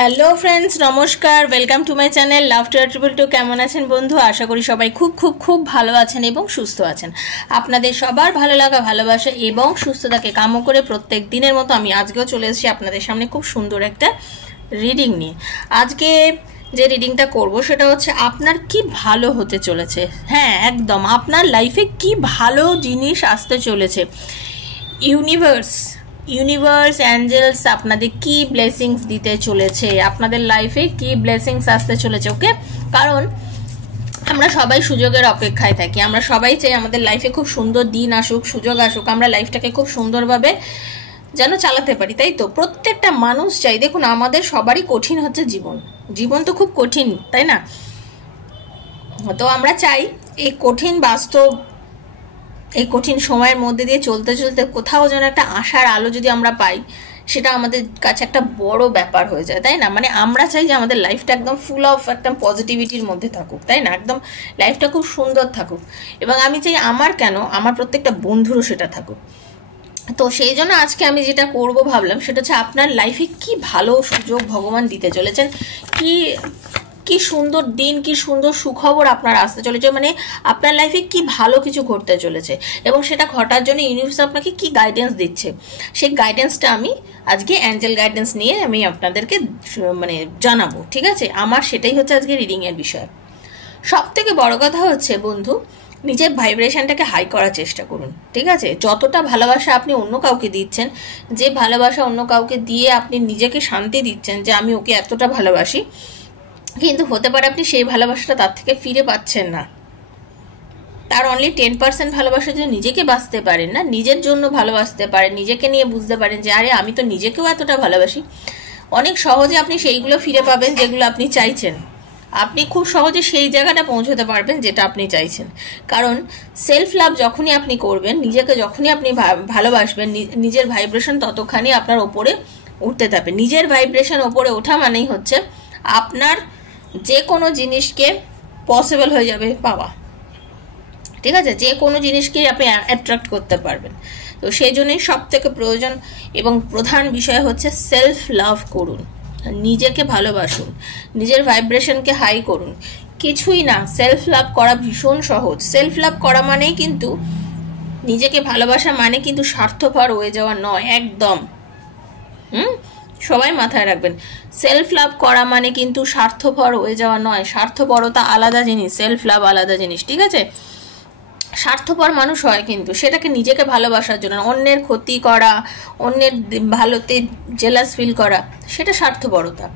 Hello friends, নমস্কার। Welcome to my channel laughter triple two. কেমন আছেন বন্ধু? আশা করি সবাই খুব খুব খুব ভালো আছেন এবং সুস্থ আছেন। আপনাদের সবার ভালো লাগা, ভালোবাসা এবং সুস্থতাকে কামনা করে প্রত্যেক দিনের মতো আমি আজকেও চলে এসেছি আপনাদের সামনে খুব সুন্দর একটা রিডিং নিয়ে। আজকে যে রিডিংটা করব সেটা হচ্ছে আপনার কি ভালো হতে চলেছে। হ্যাঁ, একদম আপনার লাইফে কি ভালো জিনিস আসতে চলেছে। ইউনিভার্স অ্যাঞ্জেলস আপনাদের কি ব্লেসিংস দিতে চলেছে, আপনাদের লাইফে কি ব্লেসিংস আসতে চলেছে। ওকে, কারণ আমরা সবাই সুযোগের অপেক্ষায় থাকি, আমরা সবাই চাই আমাদের লাইফে খুব সুন্দর দিন আসুক, সুযোগ আসুক, আমরা লাইফটাকে খুব সুন্দরভাবে যেন চালাতে পারি, তাই তো? প্রত্যেকটা মানুষ চাই। দেখুন, আমাদের সবারই কঠিন হচ্ছে জীবন তো খুব কঠিন, তাই না? তো আমরা চাই এই কঠিন সময়ের মধ্যে দিয়ে চলতে চলতে কোথাও যেন একটা আশার আলো যদি আমরা পাই, সেটা আমাদের কাছে একটা বড় ব্যাপার হয়ে যায়, তাই না? মানে আমরা চাই যে আমাদের লাইফটা একদম ফুল অফ একদম পজিটিভিটির মধ্যে থাকুক, তাই না? একদম লাইফটা খুব সুন্দর থাকুক। এবং আমি চাই আমার প্রত্যেকটা বন্ধুরও সেটা থাকুক। তো সেই জন্য আজকে আমি যেটা করব ভাবলাম সেটা হচ্ছে আপনার লাইফে কি ভালো সুযোগ ভগবান দিতে চলেছেন, কি সুন্দর দিন, কি সুন্দর সুখবর আপনার আসতে চলেছে, মানে আপনার লাইফে কি ভালো কিছু ঘটতে চলেছে এবং সেটা ঘটার জন্য ইউনিভার্স আপনাকে কি গাইডেন্স দিচ্ছে, সেই গাইডেন্সটা আমি আজকে অ্যাঞ্জেল গাইডেন্স নিয়ে আমি আপনাদেরকে মানে জানাবো। ঠিক আছে, আমার সেটাই হচ্ছে আজকে রিডিংয়ের বিষয়। সব থেকে বড় কথা হচ্ছে বন্ধু, নিজের ভাইব্রেশনটাকে হাই করার চেষ্টা করুন। ঠিক আছে, যতটা ভালোবাসা আপনি অন্য কাউকে দিচ্ছেন, যে ভালোবাসা অন্য কাউকে দিয়ে আপনি নিজেকে শান্তি দিচ্ছেন যে আমি ওকে এতটা ভালোবাসি, কিন্তু হতে পারে আপনি সেই ভালোবাসাটা তার থেকে ফিরে পাচ্ছেন না। তার অনলি 10% ভালোবাসা যদি নিজেকে বাঁচতে পারেন না, নিজের জন্য ভালোবাসতে পারেন, নিজেকে নিয়ে বুঝতে পারেন যে আরে আমি তো নিজেকেও এতটা ভালোবাসি, অনেক সহজে আপনি সেইগুলো ফিরে পাবেন যেগুলো আপনি চাইছেন। আপনি খুব সহজে সেই জায়গাটা পৌঁছতে পারবেন যেটা আপনি চাইছেন। কারণ সেলফ লাভ যখনই আপনি করবেন, নিজেকে যখনই আপনি ভালোবাসবেন, নিজের ভাইব্রেশন ততখানি আপনার ওপরে উঠতে থাকবে। নিজের ভাইব্রেশন ওপরে ওঠা মানেই হচ্ছে আপনার যে কোনো জিনিসকে পসিবল হয়ে যাবে পাওয়া। ঠিক আছে, যে কোনো জিনিসকে আপনি অ্যাট্রাক্ট করতে পারবেন। তো সেই জন্যই সব থেকে প্রয়োজন এবং প্রধান বিষয় হচ্ছে সেলফ লাভ করুন, নিজেকে ভালোবাসুন, নিজের ভাইব্রেশনকে হাই করুন। কিছুই না, সেলফ লাভ করা ভীষণ সহজ। সেলফ লাভ করা মানেই কিন্তু, নিজেকে ভালোবাসা মানে কিন্তু স্বার্থপর হয়ে যাওয়া নয়, একদম। সবাই মাথায় রাখবেন, সেলফ লাভ করা মানে কিন্তু স্বার্থপর হয়ে যাওয়া নয়। স্বার্থপরতা আলাদা জিনিস, সেলফ লাভ আলাদা জিনিস। ঠিক আছে, স্বার্থপর মানুষ হয় কিন্তু সেটাকে নিজেকে ভালোবাসার জন্য, অন্যের ক্ষতি করা, অন্যের ভালোতে জেলাস ফিল করা, সেটা স্বার্থপরতা।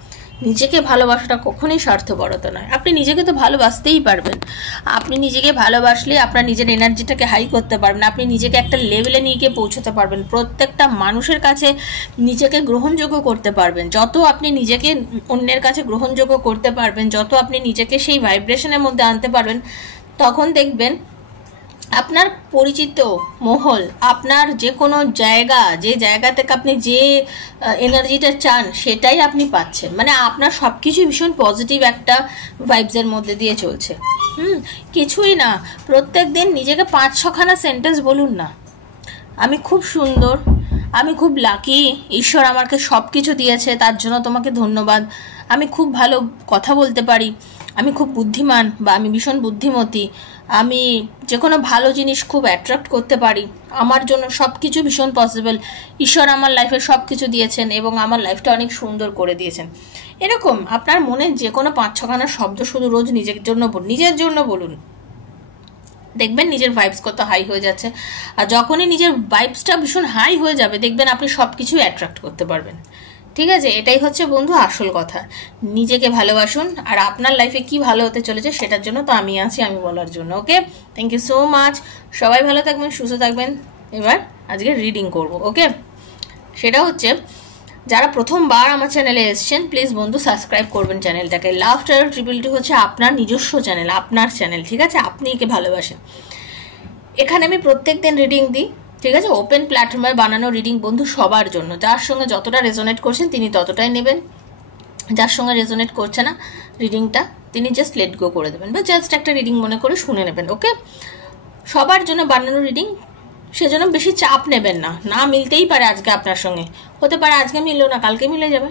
নিজেকে ভালোবাসাটা কখনোই স্বার্থপরতা নয়। আপনি নিজেকে তো ভালোবাসতেই পারবেন, আপনি নিজেকে ভালোবাসলে আপনার নিজের এনার্জিটাকে হাই করতে পারবেন, আপনি নিজেকে একটা লেভেলে নিয়ে গিয়ে পৌঁছতে পারবেন, প্রত্যেকটা মানুষের কাছে নিজেকে গ্রহণযোগ্য করতে পারবেন। যত আপনি নিজেকে অন্যের কাছে গ্রহণযোগ্য করতে পারবেন, যত আপনি নিজেকে সেই ভাইব্রেশনের মধ্যে আনতে পারবেন, তখন দেখবেন আপনার পরিচিত মহল, আপনার যে কোনো জায়গা, যে জায়গা থেকে আপনি যে এনার্জিটা চান সেটাই আপনি পাচ্ছেন। মানে আপনার সব কিছুই ভীষণ পজিটিভ একটা ভাইবসের মধ্যে দিয়ে চলছে। কিছুই না, প্রত্যেক দিন নিজেকে 5-6খানা সেন্টেন্স বলুন না, আমি খুব সুন্দর, আমি খুব লাকি, ঈশ্বর আমাকে সব কিছু দিয়েছে, তার জন্য তোমাকে ধন্যবাদ, আমি খুব ভালো কথা বলতে পারি, আমি খুব বুদ্ধিমান বা আমি ভীষণ বুদ্ধিমতী, আমি যে কোনো ভালো জিনিস খুব অ্যাট্রাক্ট করতে পারি, আমার জন্য সব কিছু ভীষণ পসিবল, ঈশ্বর আমার লাইফে সব কিছু দিয়েছেন এবং আমার লাইফটা অনেক সুন্দর করে দিয়েছেন। এরকম আপনার মনে যে কোনো 5-6খানা শব্দ শুধু রোজ নিজের জন্য বলুন, দেখবেন নিজের ভাইবস কত হাই হয়ে যাচ্ছে। আর যখনই নিজের ভাইবসটা ভীষণ হাই হয়ে যাবে, দেখবেন আপনি সব কিছুই অ্যাট্রাক্ট করতে পারবেন। ঠিক আছে, এটাই হচ্ছে বন্ধু আসল কথা। নিজেকে ভালোবাসুন, আর আপনার লাইফে কি ভালো হতে চলেছে সেটার জন্য তো আমি আছি, আমি বলার জন্য। ওকে, থ্যাংক ইউ সো মাচ। সবাই ভালো থাকবেন, সুস্থ থাকবেন। এবার আজকে রিডিং করব। ওকে, সেটা হচ্ছে যারা প্রথমবার আমার চ্যানেলে এসেছেন, প্লিজ বন্ধু সাবস্ক্রাইব করবেন চ্যানেলটাকে। লাফটার ট্রিপল টু হচ্ছে আপনার নিজস্ব চ্যানেল, আপনার চ্যানেল। ঠিক আছে, আপনি একে ভালোবাসেন। এখানে আমি প্রত্যেক দিন রিডিং দিই। ঠিক আছে, ওপেন প্ল্যাটফর্মে বানানো রিডিং বন্ধু, সবার জন্য। যার সঙ্গে যতটা রেজোনেট করছেন তিনি ততটাই নেবেন, যার সঙ্গে রেজোনেট করছে না রিডিংটা তিনি জাস্ট লেট গো করে দেবেন বা জাস্ট একটা রিডিং মনে করে শুনে নেবেন। ওকে, সবার জন্য বানানো রিডিং, সেজন্য বেশি চাপ নেবেন না। না মিলতেই পারে আজকে আপনার সঙ্গে, হতে পারে আজকে মিললো না, কালকে মিলে যাবে।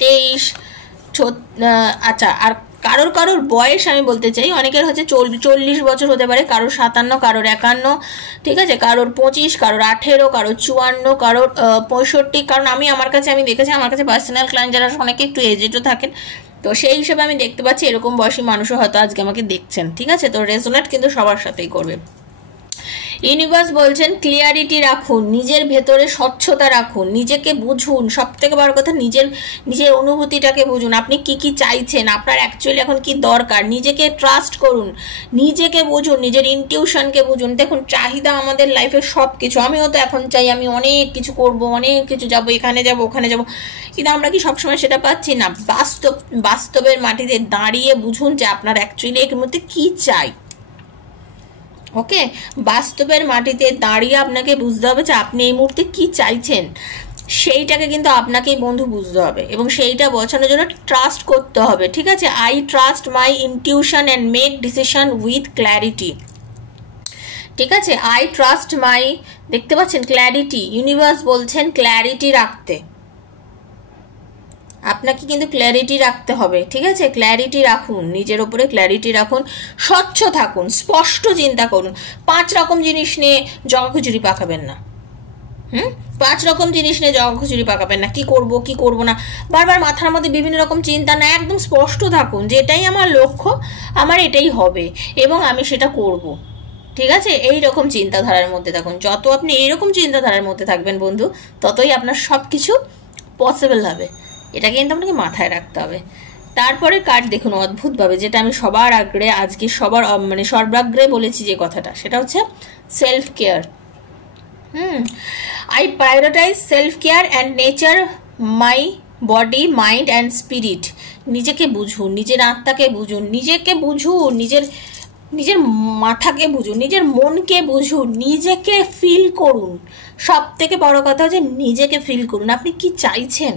23, আচ্ছা। আর কারোর কারোর বয়স আমি বলতে চাই, অনেকের হচ্ছে 40 বছর হতে পারে, কারোর 57, কারোর 51, ঠিক আছে, কারোর 25, কারোর 18, কারোর 54, কারোর 65। কারণ আমার কাছে আমি দেখেছি, আমার কাছে পার্সোনাল ক্লায়েন্ট যারা অনেকে একটু এজেডও থাকেন, তো সেই হিসেবে আমি দেখতে পাচ্ছি এরকম বয়সী মানুষও হয়তো আজকে আমাকে দেখছেন, ঠিক আছে। তো রেজোনেট কিন্তু সবার সাথেই করবে। ইউনিভার্স বলছেন ক্লিয়ারিটি রাখুন, নিজের ভেতরে স্বচ্ছতা রাখুন, নিজেকে বুঝুন, সব থেকে বড় কথা নিজের অনুভূতিটাকে বুঝুন, আপনি কি কি চাইছেন, আপনার অ্যাকচুয়ালি এখন কি দরকার, নিজেকে ট্রাস্ট করুন, নিজেকে বুঝুন, নিজের ইনটিউশনকে বুঝুন। দেখুন, চাহিদা আমাদের লাইফের সব কিছু, আমিও তো এখন চাই আমি অনেক কিছু করব, অনেক কিছু যাব, এখানে যাব, ওখানে যাব, কিন্তু আমরা কি সবসময় সেটা পাচ্ছি না। বাস্তবের মাটিতে দাঁড়িয়ে বুঝুন যে আপনার অ্যাকচুয়ালি এর মধ্যে কি চাই। ওকে, বাস্তবের মাটিতে দাঁড়িয়ে আপনাকে বুঝতে হবে যে আপনি এই মুহূর্তে কি চাইছেন, সেইটাকে কিন্তু আপনাকেই বন্ধু বুঝতে হবে, এবং সেইটা বোঝানোর জন্য ট্রাস্ট করতে হবে, ঠিক আছে। I trust my intuition and make decision with clarity, ঠিক আছে। আই ট্রাস্ট মাই, দেখতে পাচ্ছেন ক্ল্যারিটি, ইউনিভার্স বলছেন ক্ল্যারিটি রাখতে, আপনাকে কিন্তু ক্ল্যারিটি রাখতে হবে, ঠিক আছে। ক্ল্যারিটি রাখুন, নিজের ওপরে ক্ল্যারিটি রাখুন, স্বচ্ছ থাকুন, স্পষ্ট চিন্তা করুন। 5 রকম জিনিস নিয়ে জগাখিচুড়ি পাকাবেন না। 5 রকম জিনিস নিয়ে জগাখিচুড়ি পাকাবেন না, কি করব কি করব না, বারবার মাথার মধ্যে বিভিন্ন রকম চিন্তা না, একদম স্পষ্ট থাকুন যে এটাই আমার লক্ষ্য, আমার এটাই হবে এবং আমি সেটা করব, ঠিক আছে। এই রকম চিন্তাধারার মধ্যে থাকুন। যত আপনি এইরকম চিন্তাধারার মধ্যে থাকবেন বন্ধু, ততই আপনার সব কিছু পসিবল হবে, এটা কিন্তু আপনাকে মাথায় রাখতে হবে। তারপরে কার্ড দেখুন অদ্ভুতভাবে, যেটা আমি সবার আগ্রে আজকে সর্বাগ্রে বলেছি যে কথাটা, সেটা হচ্ছে self care. I prioritise self care and nature my body, mind and spirit. নিজেকে বুঝুন, নিজের আত্মাকে বুঝুন, নিজেকে বুঝুন, নিজের মাথাকে বুঝুন, নিজের মনকে বুঝুন, নিজেকে ফিল করুন। সব থেকে বড় কথা হচ্ছে নিজেকে ফিল করুন, আপনি কি চাইছেন,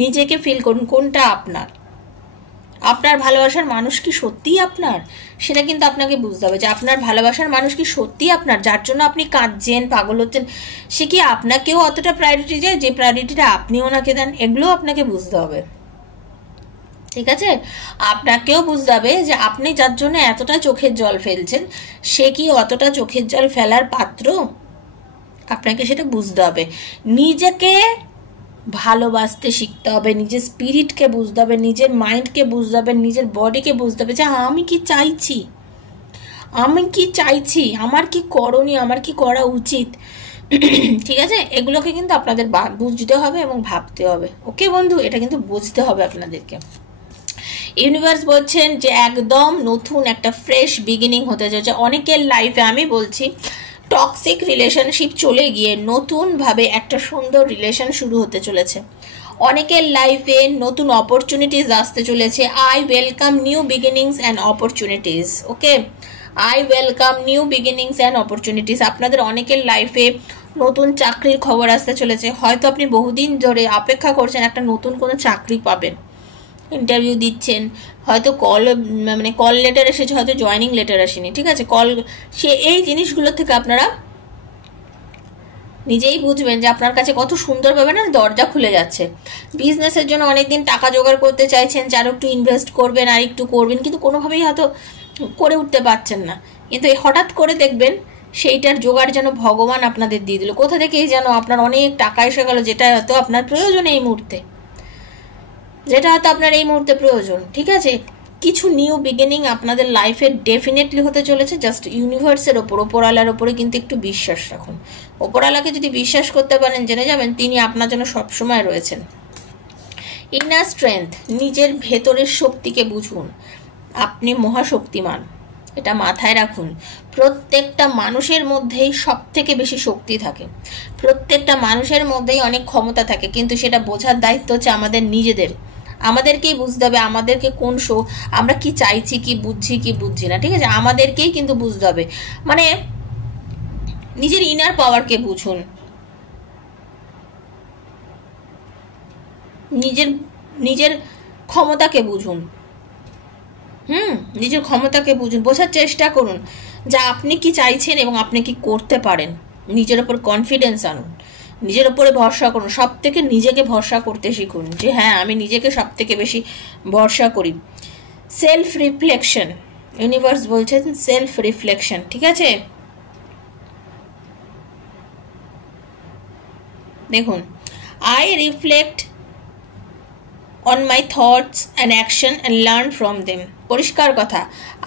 নিজেকে ফিল করুন কোনটা আপনার ভালোবাসার মানুষ কি সত্যিই আপনার, সেটা কিন্তু আপনাকে বুঝতে হবে যে আপনার ভালোবাসার মানুষ কি সত্যিই আপনার, যার জন্য আপনি কাঁদছেন, পাগল হচ্ছেন, সে কি আপনাকেও অতটা প্রায়োরিটি দেয় যে প্রায়োরিটিটা আপনি ওনাকে দেন, এগুলো আপনাকে বুঝতে হবে, ঠিক আছে। আপনাকেও বুঝতে হবে যে আপনি যার জন্য এতটা চোখের জল ফেলছেন, সে কি অতটা চোখের জল ফেলার পাত্র, আপনাকে সেটা বুঝতে হবে। নিজেকে ভালোবাসতে শিখতে হবে, নিজের স্পিরিটকে বুঝতে হবে, নিজের মাইন্ডকে বুঝতে হবে, নিজের বডিকে বুঝতে হবে যে আমি কি চাইছি, আমার কি করণীয়, আমার কি করা উচিত, ঠিক আছে। এগুলোকে কিন্তু আপনাদের বুঝতে হবে এবং ভাবতে হবে। ওকে বন্ধু, এটা কিন্তু বুঝতে হবে আপনাদেরকে। ইউনিভার্স বলছেন যে একদম নতুন একটা ফ্রেশ বিগিনিং হতে যাচ্ছে অনেকের লাইফে। আমি বলছি টক্সিক রিলেশনশিপ চলে গিয়ে নতুনভাবে একটা সুন্দর রিলেশন শুরু হতে চলেছে অনেকের লাইফে, নতুন অপরচুনিটিস আসতে চলেছে। I welcome new beginnings and opportunities. Okay, I welcome new beginnings and opportunities. আপনাদের অনেকের লাইফে নতুন চাকরির খবর আসতে চলেছে। হয়তো আপনি বহুদিন ধরে অপেক্ষা করছেন একটা নতুন কোনো চাকরি পাবেন, ইন্টারভিউ দিচ্ছেন, হয়তো কল লেটার এসেছে, হয়তো জয়নিং লেটার আসেনি, ঠিক আছে। এই জিনিসগুলো থেকে আপনারা নিজেই বুঝবেন যে আপনার কাছে কত সুন্দরভাবে না দরজা খুলে যাচ্ছে। বিজনেসের জন্য অনেকদিন টাকা জোগাড় করতে চাইছেন, যে আরও একটু ইনভেস্ট করবেন, আর একটু করবেন, কিন্তু কোনোভাবেই হয়তো করে উঠতে পারছেন না, কিন্তু হঠাৎ করে দেখবেন সেইটার জোগাড় যেন ভগবান আপনাদের দিয়ে দিল, কোথা থেকেই যেন আপনার অনেক টাকা এসে গেল, যেটা হয়তো আপনার প্রয়োজন এই মুহূর্তে, প্রয়োজন, ঠিক আছে। কিছু নিউ বিগিনিং আপনাদের লাইফে ডেফিনেটলি হতে চলেছে। জাস্ট ইউনিভার্সের ওপর, ওপরওয়ালার ওপরে কিন্তু একটু বিশ্বাস রাখুন। ওপরওয়ালাকে যদি বিশ্বাস করতে পারেন, জেনে যাবেন তিনি আপনার জন্য সবসময় রয়েছেন। ইনার স্ট্রেংথ, নিজের ভেতরের শক্তিকে বুঝুন, আপনি মহাশক্তিমান, এটা মাথায় রাখুন। প্রত্যেকটা মানুষের মধ্যেই সব থেকে বেশি শক্তি থাকে, প্রত্যেকটা মানুষের মধ্যেই অনেক ক্ষমতা থাকে, কিন্তু সেটা বোঝার দায়িত্ব হচ্ছে আমাদের নিজেদের। আমাদেরকেই বুঝতে হবে আমাদেরকে আমরা কি চাইছি, কি বুঝছি না, ঠিক আছে। আমাদেরকেই কিন্তু বুঝতে হবে, মানে নিজের ইনার পাওয়ারকে বুঝুন, নিজের ক্ষমতাকে বুঝুন, নিজের ক্ষমতাকে বুঝুন, বোঝার চেষ্টা করুন যে আপনি কি চাইছেন এবং আপনি কি করতে পারেন। নিজের ওপর কনফিডেন্স আনুন, নিজের উপরে ভরসা করুন, সব থেকে নিজেকে ভরসা করতে শিখুন যে হ্যাঁ আমি নিজেকে সব থেকে বেশি ভরসা করি। সেলফ রিফ্লেকশন, ইউনিভার্স বলছেন সেলফ রিফ্লেকশন, ঠিক আছে? দেখুন, I reflect on my thoughts and action and learn from them. পরিষ্কার কথা,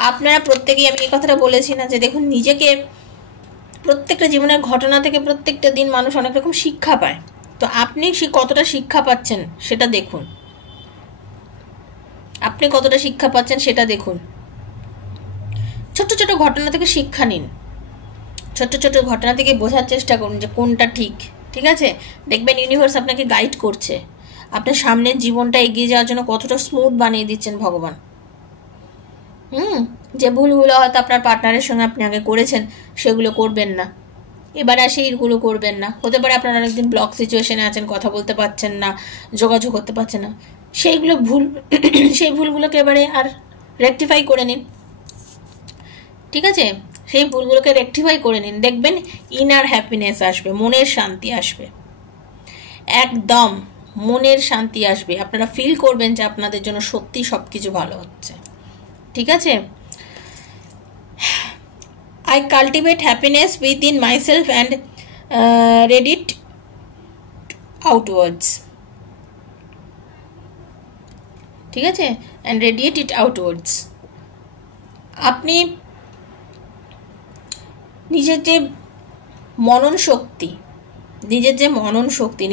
আপনারা প্রত্যেকেই, আমি এই কথাটা বলেছি না যে দেখুন নিজেকে, প্রত্যেকটা জীবনের ঘটনা থেকে প্রত্যেকটা দিন মানুষ অনেক রকম শিক্ষা পায়, তো আপনি কতটা শিক্ষা পাচ্ছেন সেটা দেখুন, আপনি কতটা শিক্ষা পাচ্ছেন সেটা দেখুন। ছোট্ট ছোট ঘটনা থেকে শিক্ষা নিন, ছোট্ট ছোট ঘটনা থেকে বোঝার চেষ্টা করুন যে কোনটা ঠিক, ঠিক আছে? দেখবেন ইউনিভার্স আপনাকে গাইড করছে, আপনার সামনের জীবনটা এগিয়ে যাওয়ার জন্য কতটা স্মুথ বানিয়ে দিচ্ছেন ভগবান। যে ভুলগুলো হয়তো আপনার পার্টনারের সঙ্গে আপনি আগে করেছেন সেগুলো করবেন না, এবার আর সেইগুলো করবেন না। হতে পারে আপনারা অনেকদিন ব্লক সিচুয়েশনে আছেন, কথা বলতে পারছেন না, যোগাযোগ করতে পারছেন না, সেইগুলো ভুল, সেই ভুলগুলোকে এবারে আর রেকটিফাই করে নিন, ঠিক আছে? সেই ভুলগুলোকে রেকটিফাই করে নিন, দেখবেন ইনার হ্যাপিনেস আসবে, মনের শান্তি আসবে, একদম মনের শান্তি আসবে, আপনারা ফিল করবেন যে আপনাদের জন্য সত্যি সব কিছু ভালো হচ্ছে, ঠিক আছে? I cultivate happiness within myself and radiate outwards, ঠিক আছে? and radiate it outwards. আপনি নিজের যে মনন শক্তি,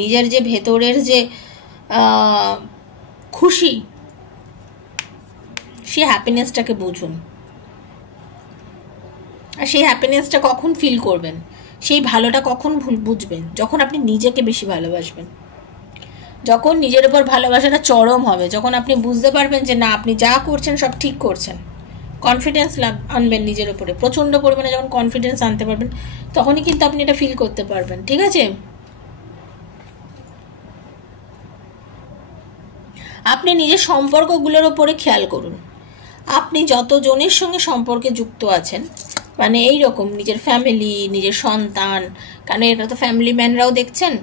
নিজের যে ভেতরের যে খুশি, সেই হ্যাপিনেসটাকে বুঝুন। আর সেই হ্যাপিনেসটা কখন ফিল করবেন, সেই ভালোটা কখন বুঝবেন? যখন আপনি নিজেকে বেশি ভালোবাসবেন, যখন নিজের উপর ভালোবাসাটা চরম হবে, যখন আপনি বুঝতে পারবেন যে না আপনি যা করছেন সব ঠিক করছেন, কনফিডেন্স আনবেন নিজের উপরে, প্রচণ্ড পরিমাণে যখন কনফিডেন্স আনতে পারবেন তখনই কিন্তু আপনি এটা ফিল করতে পারবেন, ঠিক আছে? আপনি নিজের সম্পর্কগুলোর ওপরে খেয়াল করুন, আপনি যতজনের সঙ্গে সম্পর্কে যুক্ত আছেন, মানে এইরকম নিজের ফ্যামিলি, নিজের সন্তান, কারণ এটা তো ফ্যামিলি ম্যানরাও দেখছেন,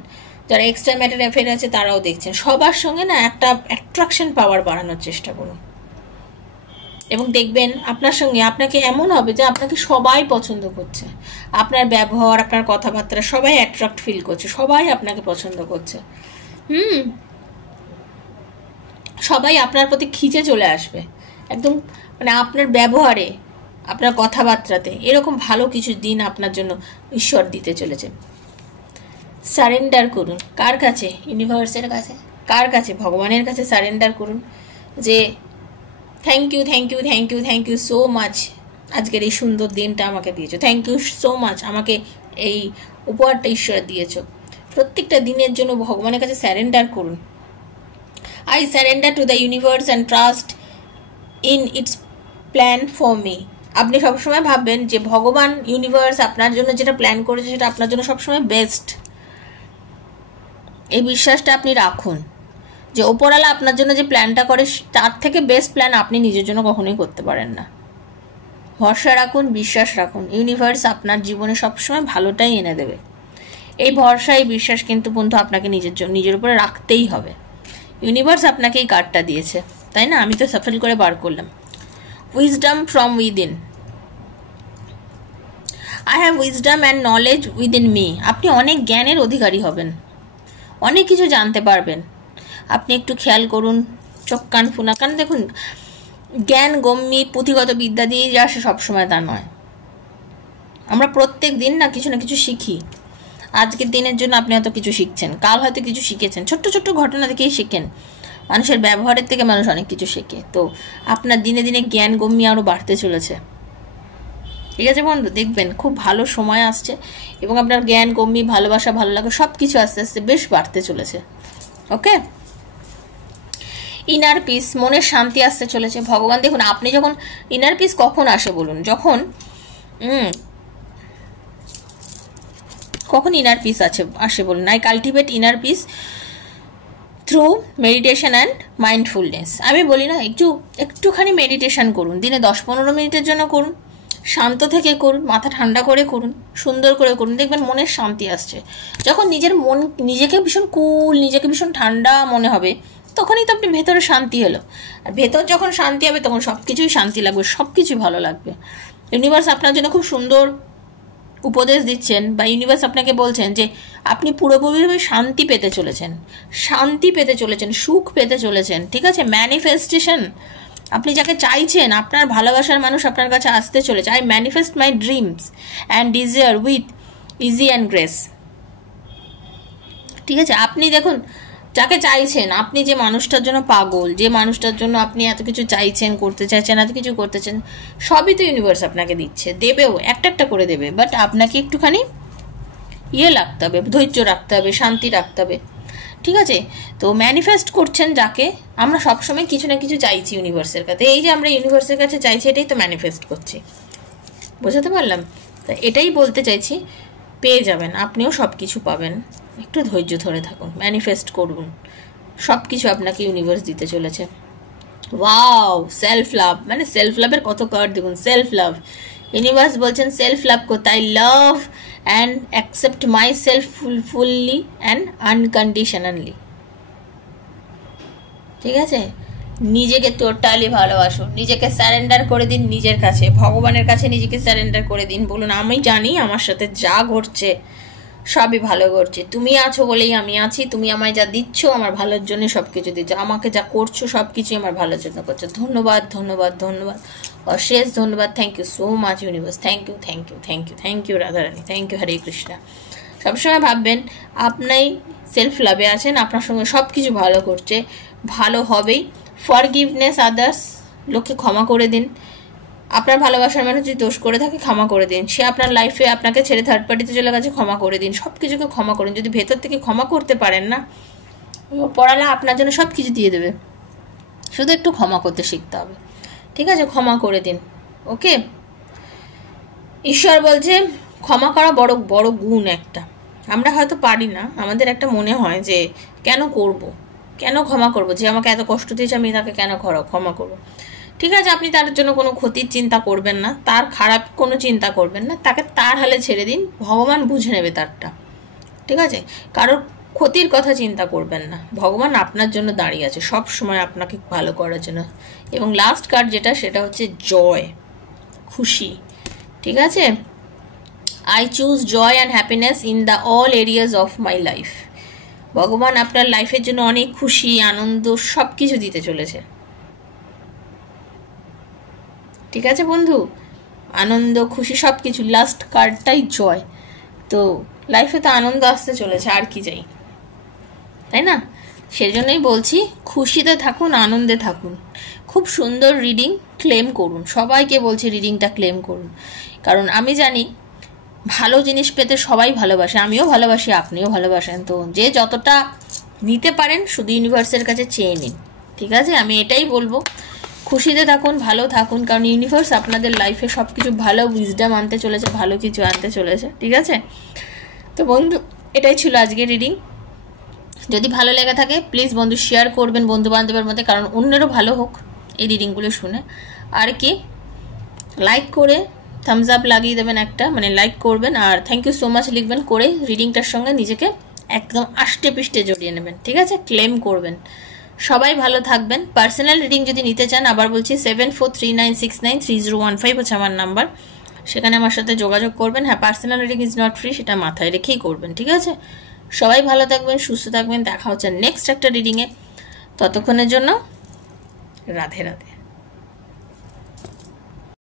যারা এক্সট্রা ম্যাটার অ্যাফেয়ার আছে তারাও দেখছেন, সবার সঙ্গে না একটা অ্যাট্রাকশন পাওয়ার বাড়ানোর চেষ্টা করুন, এবং দেখবেন আপনার সঙ্গে আপনাকে এমন হবে যে আপনাকে সবাই পছন্দ করছে, আপনার ব্যবহার, আপনার কথাবার্তা, সবাই অ্যাট্রাক্ট ফিল করছে, সবাই আপনাকে পছন্দ করছে, সবাই আপনার প্রতি খিচে চলে আসবে একদম, মানে আপনার ব্যবহারে, আপনার কথাবার্তাতে, এরকম ভালো কিছু দিন আপনার জন্য ঈশ্বর দিতে চলেছে। সারেন্ডার করুন, কার কাছে? ইউনিভার্সের কাছে। কার কাছে? ভগবানের কাছে সারেন্ডার করুন যে thank you, thank you, thank you, thank you so much, আজকের এই সুন্দর দিনটা আমাকে দিয়েছো, থ্যাংক ইউ সো মাচ, আমাকে এই উপহারটা ঈশ্বর দিয়েছো। প্রত্যেকটা দিনের জন্য ভগবানের কাছে স্যারেন্ডার করুন। I surrender to the universe and trust in its plan for me. আপনি সবসময় ভাববেন যে ভগবান, ইউনিভার্স আপনার জন্য যেটা প্ল্যান করেছে সেটা আপনার জন্য সবসময় বেস্ট, এই বিশ্বাসটা আপনি রাখুন যে ওপরওয়ালা আপনার জন্য যে প্ল্যানটা করে তার থেকে বেস্ট প্ল্যান আপনি নিজের জন্য কখনোই করতে পারেন না। ভরসা রাখুন, বিশ্বাস রাখুন, ইউনিভার্স আপনার জীবনে সবসময় ভালোটাই এনে দেবে। এই ভরসা, এই বিশ্বাস কিন্তু বন্ধু আপনাকে নিজের উপরে রাখতেই হবে। ইউনিভার্স আপনাকে এই কার্ডটা দিয়েছে, তাই না? আমি তো সাফল করে বার করলাম। Wisdom from within, I have wisdom and knowledge within me. আপনি অনেক জ্ঞানের অধিকারী হবেন, অনেক কিছু জানতে পারবেন। আপনি একটু খেয়াল করুন, চোখ কান ফোনা, কারণ দেখুন জ্ঞান গম্যি পুঁথিগত বিদ্যা দিয়ে যে আসে সবসময় তা নয়, আমরা প্রত্যেক দিন না কিছু শিখি। আজকের দিনের জন্য আপনি হয়তো কিছু শিখছেন, কাল হয়তো কিছু শিখেছেন, ছোট্ট ছোট্ট ঘটনা থেকেই শেখেন, মানুষের ব্যবহারের থেকে মানুষ অনেক কিছু শেখে। তো আপনার দিনে দিনে জ্ঞান গম্যি আরও বাড়তে চলেছে, ঠিক আছে বন্ধু? দেখবেন খুব ভালো সময় আসছে এবং আপনার জ্ঞান গম্যি, ভালোবাসা, ভালো লাগা সব কিছু আস্তে আস্তে বেশ বাড়তে চলেছে। ওকে, ইনার পিস, মনের শান্তি আসতে চলেছে। ভগবান দেখুন, আপনি যখন ইনার পিস কখন আসে বলুন? কখন ইনার পিস আসে বলুন? I cultivate inner piece through meditation and mindfulness. আমি বলি না একটুখানি মেডিটেশন করুন, দিনে 10-15 মিনিটের জন্য করুন, শান্ত থেকে করুন, মাথা ঠান্ডা করে করুন, সুন্দর করে করুন, দেখবেন মনের শান্তি আসছে। যখন নিজেকে ভীষণ কুল, নিজেকে ভীষণ ঠান্ডা মনে হবে, তখনই তো আপনি ভেতরে শান্তি হলো। আর ভেতর যখন শান্তি হবে তখন সব কিছুই শান্তি লাগবে, সব কিছুই ভালো লাগবে। ইউনিভার্স আপনার জন্য খুব সুন্দর উপদেশ দিচ্ছেন, বা ইউনিভার্স আপনাকে বলছেন যে আপনি পুরোপুরিভাবে শান্তি পেতে চলেছেন, শান্তি পেতে চলেছেন, সুখ পেতে চলেছেন। ঠিক আছে, ম্যানিফেস্টেশন, আপনি যাকে চাইছেন, আপনার ভালোবাসার মানুষ আপনার কাছে আসতে চলেছে। I manifest my dreams and desire with easy and grace. ঠিক আছে, আপনি দেখুন যাকে চাইছেন, আপনি যে মানুষটার জন্য পাগল, যে মানুষটার জন্য আপনি এত কিছু চাইছেন, করতে চাইছেন, এত কিছু করতেছেন, সবই তো ইউনিভার্স আপনাকে দিচ্ছে, দেবেও, একটা একটা করে দেবে। বাট আপনাকে একটুখানি রাখতে হবে, ধৈর্য রাখতে হবে, শান্তি রাখতে হবে। ঠিক আছে, তো ম্যানিফেস্ট করছেন যাকে, আমরা সবসময় কিছু না কিছু চাইছি ইউনিভার্সের কাছে। এই যে আমরা ইউনিভার্সের কাছে চাইছি, এটাই তো ম্যানিফেস্ট করছি। বোঝাতে পারলাম? তা এটাই বলতে চাইছি, পেয়ে যাবেন, আপনিও সব কিছু পাবেন। একটু ধৈর্য ধরে থাকুন, ম্যানিফেস্ট করুন, সব কিছু আপনাকে ইউনিভার্স দিতে চলেছে। ওয়াও, সেলফ লাভ, মানে সেলফ লাভের কত কার্ড দেখুন, সেলফ লাভ। ইউনিভার্স বলছেন সেলফ লাভ করতে, I love and accept my self fully and unconditionally. ঠিক আছে, নিজেকে টোটালি ভালোবাসুন, নিজেকে স্যারেন্ডার করে দিন নিজের কাছে, ভগবানের কাছে নিজেকে স্যারেন্ডার করে দিন। বলুন, আমি জানি আমার সাথে যা ঘটছে সবই ভালো করছে, তুমি আছো বলেই আমি আছি, তুমি আমায় যা দিচ্ছ আমার ভালোর জন্য সব কিছু দিচ্ছ, আমাকে যা করছো সব কিছুই আমার ভালোর জন্য করছো। ধন্যবাদ, ধন্যবাদ, ধন্যবাদ, অশেষ ধন্যবাদ। Thank you so much universe, thank you, thank you, thank you, thank you Radharani, thank you Hare Krishna. সবসময় ভাববেন আপনি সেলফ লাভে আছেন, আপনার সঙ্গে সব কিছু ভালো করছে, ভালো হবেই। ফরগিভনেস আদার্স, লোককে ক্ষমা করে দিন। আপনার ভালোবাসার মানুষ যদি দোষ করে থাকে ক্ষমা করে দিন, সে আপনার লাইফে আপনাকে ছেড়ে থার্ড পার্টিতে চলে গেছে, ক্ষমা করে দিন, সব কিছুকে ক্ষমা করুন। যদি ভেতর থেকে ক্ষমা করতে পারেন না, পড়ালা আপনার জন্য সব কিছু দিয়ে দেবে, শুধু একটু ক্ষমা করতে শিখতে হবে। ঠিক আছে, ক্ষমা করে দিন। ওকে, ঈশ্বর বলছে ক্ষমা করা বড় বড় গুণ একটা, আমরা হয়তো পারি না, আমাদের একটা মনে হয় যে কেন করব, কেন ক্ষমা করব, যে আমাকে এত কষ্ট দিয়েছে আমি তাকে কেন ক্ষমা করব। ঠিক আছে, আপনি তার জন্য কোনো ক্ষতির চিন্তা করবেন না, তার খারাপ কোনো চিন্তা করবেন না, তাকে তার হালে ছেড়ে দিন, ভগবান বুঝে নেবে তারটা। ঠিক আছে, কারোর ক্ষতির কথা চিন্তা করবেন না, ভগবান আপনার জন্য দাঁড়িয়ে আছে সব সময় আপনাকে ভালো করার জন্য। এবং লাস্ট কার্ড যেটা, সেটা হচ্ছে জয়, খুশি। ঠিক আছে, I choose joy and happiness in the all areas of my life. ভগবান আপনার লাইফের জন্য অনেক খুশি, আনন্দ সব কিছু দিতে চলেছে। ঠিক আছে বন্ধু, আনন্দ, খুশি সব কিছু, লাস্ট কার্ডটাই জয়। তো লাইফে তো আনন্দ আসতে চলেছে, আর কি চাই, তাই না? সেজন্যই বলছি খুশিতে থাকুন, আনন্দে থাকুন। খুব সুন্দর রিডিং, ক্লেম করুন, সবাইকে বলছি রিডিংটা ক্লেম করুন, কারণ আমি জানি ভালো জিনিস পেতে সবাই ভালোবাসে, আমিও ভালোবাসি, আপনিও ভালোবাসেন। তো যে যতটা নিতে পারেন শুধু ইউনিভার্সের কাছে চেয়ে নিন। ঠিক আছে, আমি এটাই বলবো, খুশিতে থাকুন, ভালো থাকুন, কারণ ইউনিভার্স আপনাদের লাইফে সব কিছু ভালো উইজডম আনতে চলেছে, ভালো কিছু আনতে চলেছে। ঠিক আছে, তো বন্ধু এটাই ছিল আজকে রিডিং। যদি ভালো লেগে থাকে প্লিজ বন্ধু শেয়ার করবেন বন্ধু বান্ধবের মধ্যে, কারণ অন্যেরও ভালো হোক এই রিডিংগুলো শুনে। আর কি, লাইক করে থামস আপ লাগিয়ে দেবেন একটা, মানে লাইক করবেন, আর থ্যাংক ইউ সো মাচ লিখবেন, করে রিডিংটার সঙ্গে নিজেকে একদম আষ্টে পিষ্টে জড়িয়ে নেবেন। ঠিক আছে, ক্লেম করবেন। সবাই ভালো থাকবেন। পার্সোনাল রিডিং যদি নিতে চান, আবার বলছি 7439693015 হচ্ছে আমার নাম্বার, সেখানে আমার সাথে যোগাযোগ করবেন। হ্যাঁ, personal reading is not free, সেটা মাথায় রেখেই করবেন। ঠিক আছে, সবাই ভালো থাকবেন, সুস্থ থাকবেন, দেখা হচ্ছে নেক্সট একটা রিডিংয়ে। ততক্ষণের জন্য রাধে রাধে।